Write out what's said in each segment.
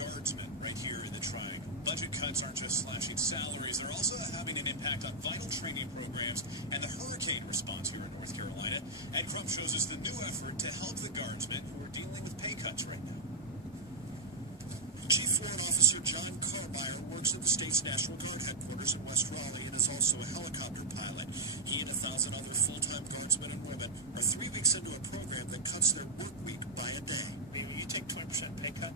guardsmen right here in the Triangle. Budget cuts aren't just slashing salaries, they're also having an impact on vital training programs and the hurricane response here in North Carolina. Ed Crump shows us the new effort to help the guardsmen who are dealing with pay cuts right now. Chief Warrant Officer John Carmeyer works at the state's National Guard headquarters in West Raleigh and is also a helicopter pilot. He and 1,000 other full-time guardsmen and women are 3 weeks into a program that cuts their work week by a day. When you take 20% pay cut,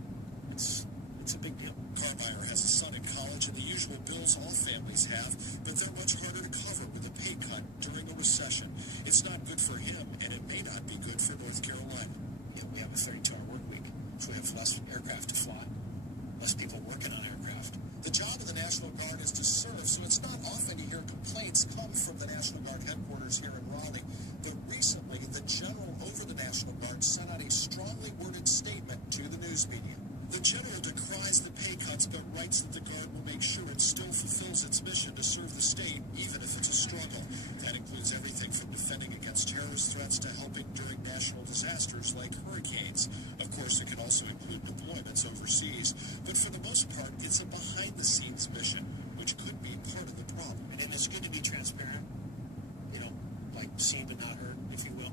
it's a big deal. Carmeyer has a son in college and the usual bills all families have, but they're much harder to cover with a pay cut during a recession. It's not good for him, and it may not be good for North Carolina. We have a 32-hour work week, so we have less aircraft to fly, less people working on aircraft. The job of the National Guard is to serve, so it's not often you hear complaints come from the National Guard headquarters here in Raleigh. But recently, the general over the National Guard sent out a strongly worded statement to the news media. The general decries the pay cuts, but writes that the Guard will make sure it still fulfills its mission to serve the state, even if it's a struggle. That includes everything from defending against terrorist threats to helping during national disasters like hurricanes. Of course, it can also include deployments overseas, but for the most part, it's a behind-the-scenes mission, which could be part of the problem. And it's good to be transparent, like seen but not heard, if you will.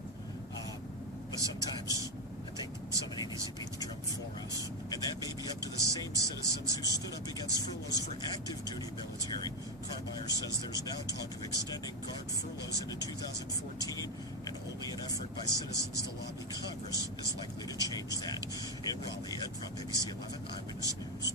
But sometimes I think somebody needs to beat the drum for us. And that may be up to the same citizens who stood up against furloughs for active duty military. Carmeyer says there's now talk of extending Guard furloughs into 2014, and only an effort by citizens to lobby Congress is likely to change that. In Raleigh, Ed Crump, ABC 11 Eyewitness News.